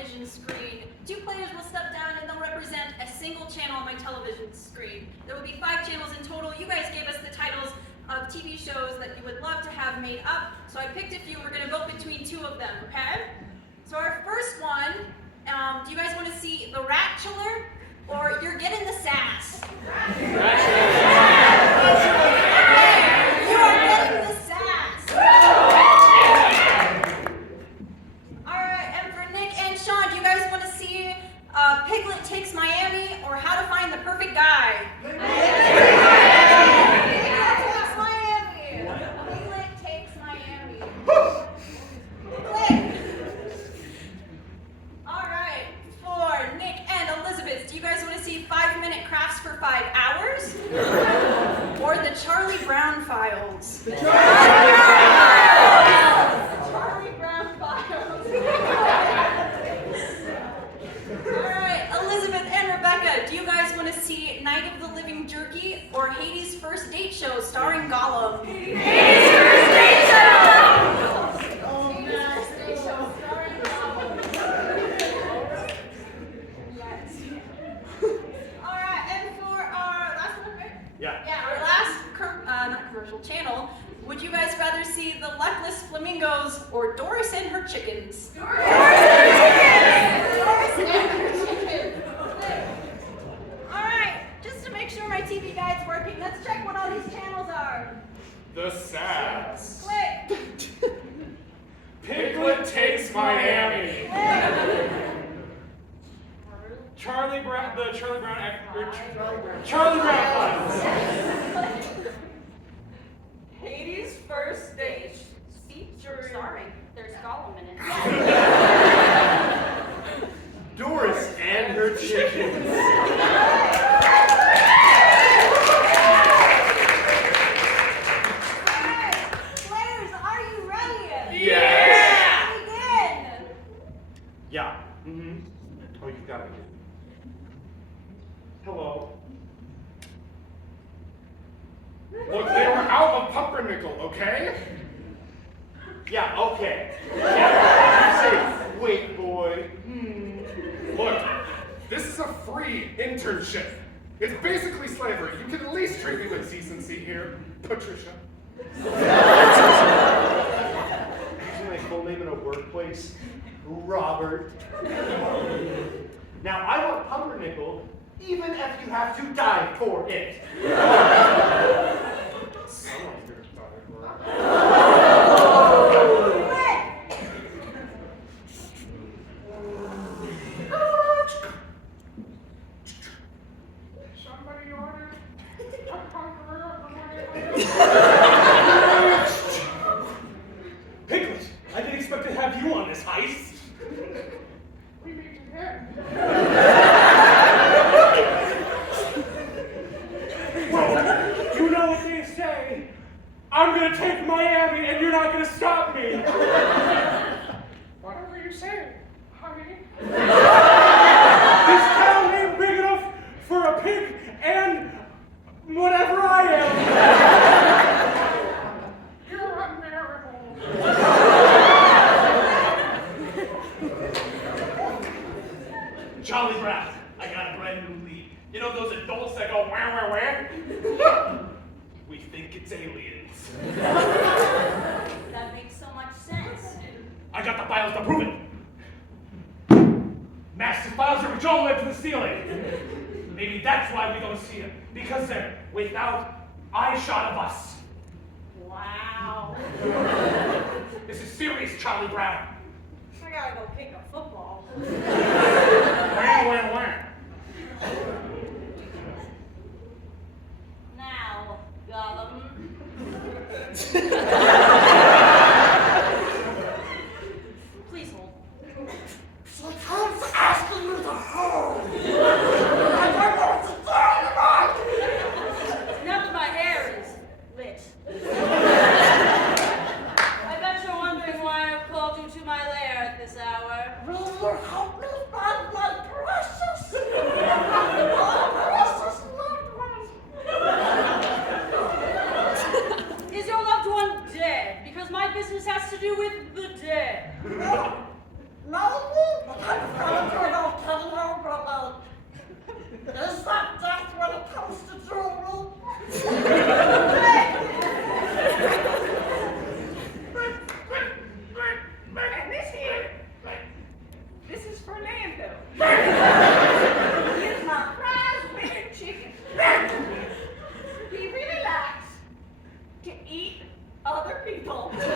television screen. 2 players will step down and they'll represent a single channel on my television screen. There will be 5 channels in total. You guys gave us the titles of TV shows that you would love to have made up, so I picked a few. We're going to vote between 2 of them, okay? So our first one, do you guys want to see The Rat Chiller or You're Getting the Sass? Okay, you are getting the sass. Alright, and for Nick and Shawn, do you guys want to see Piglet Takes Miami or How to Find the Perfect Guy? Piglet Takes Miami. Piglet Takes Miami. Piglet. Alright, for Nick and Elizabeth, do you guys want to see 5-minute crafts for 5 hours? Or the Charlie Brown Files? The Charlie Brown Files. Alright, Elizabeth and Rebecca, do you guys want to see Night of the Living Jerky or Hades' First Date Show starring Gollum? Hades' First Date Show! Hades' First Date Show starring Gollum. Yes. Alright, and for our last one, right? Yeah, our last not commercial channel, would you guys rather see The Luckless Flamingos or Doris and Her Chickens? Doris and Her Chickens! Alright, just to make sure my TV guide's working, let's check what all these channels are. The Sass. Click! Piglet Takes Miami. Click! Charlie Brown Files. Hades' First Date. Sorry, there's Gollum in it. Doris and Her Chickens. Alright, players, are you ready? Yeah. Begin! Yeah. Mm-hmm. Oh, you've got it. Hello. Look, they were out of pumpernickel, okay? Yeah, okay. Yeah. Say, wait, boy. Look, this is a free internship. It's basically slavery. You can at least treat me with decency here, Patricia. Using my full name in a workplace, Robert. Now, I want pumpernickel, even if you have to die for it. Someone's gonna die for it. Somebody ordered a conqueror of the Piglet, I didn't expect to have you on this heist. We meet again. Well, you know what they say. I'm gonna take Miami and you're not gonna stop me. Whatever you say, honey. This town ain't big enough for a pig and whatever I am. You're a miracle. Charlie Brown, I got a brand new lead. You know those adults that go wah wah wah? We think it's aliens. That makes so much sense. I got the files to prove it. Massive files are all the way to the ceiling. Maybe that's why we don't see them, because they're without eye shot of us. Wow. This is serious, Charlie Brown. I gotta go kick a football. Wah wah wah. Now, Gollum. Please hold. She keeps asking me to hold. Now that my hair is lit. I bet you're wondering why I've called you to my lair at this hour. Will you help me find my precious? Precious loved ones. Is your loved one dead? Because my business has to do with the dead. Maybe, but I'm Fernando. He's my prize winning chicken. He really likes to eat other people. Now,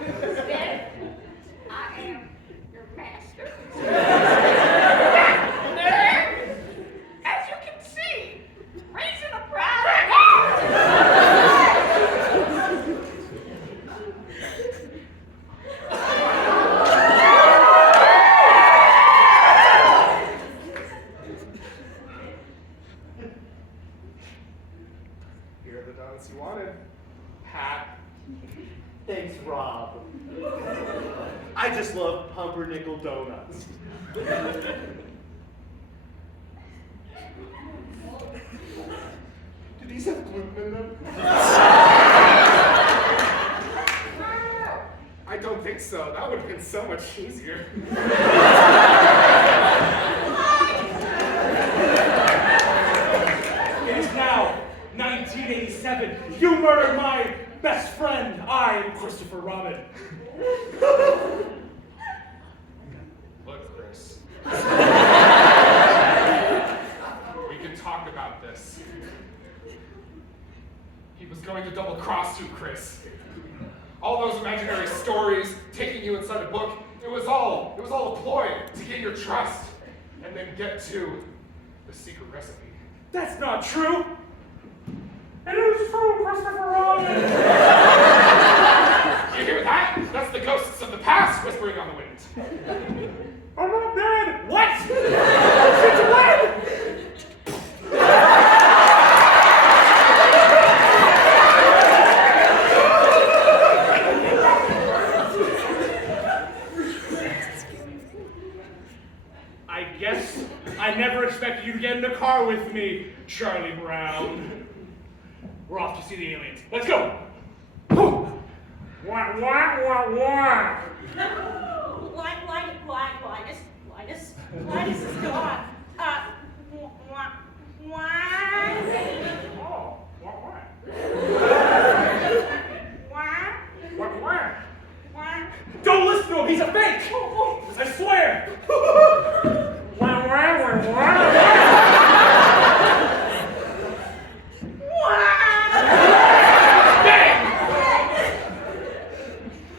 instead, I am your master. As you can see, raising a prize. Here are the donuts you wanted. Hat. Thanks, Rob. I just love pumpernickel donuts. Do these have gluten in them? I don't think so. That would have been so much easier. It is now 1987. You murdered my best friend. I am Christopher Robin. Look, Chris. We can talk about this. He was going to double-cross you, Chris. All those imaginary stories, taking you inside a book, it was all a ploy to gain your trust, and then get to the secret recipe. That's not true. It is true, Christopher Robin. You hear that? That's the ghosts of the past whispering on the wind. I'm not dead. What? Since when? I guess I never expected you to get in the car with me, Charlie Brown. We're off to see the aliens. Let's go. Wah, wah, wah, wah. Linus is gone. Oh, what? Why? Don't listen to him. He's a fake. I swear.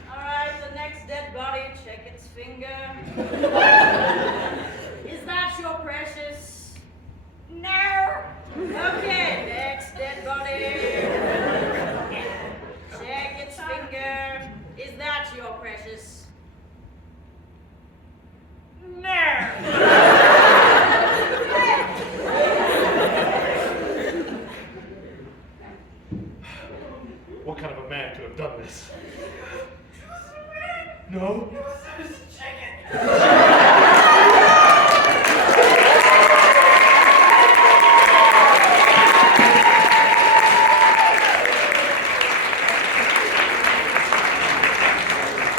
Alright, the next dead body, check its finger. Is that your precious? No. Okay, next dead body. Check its finger. Is that your precious? No. What kind of a man could have done this? It was a man. No? It was a chicken.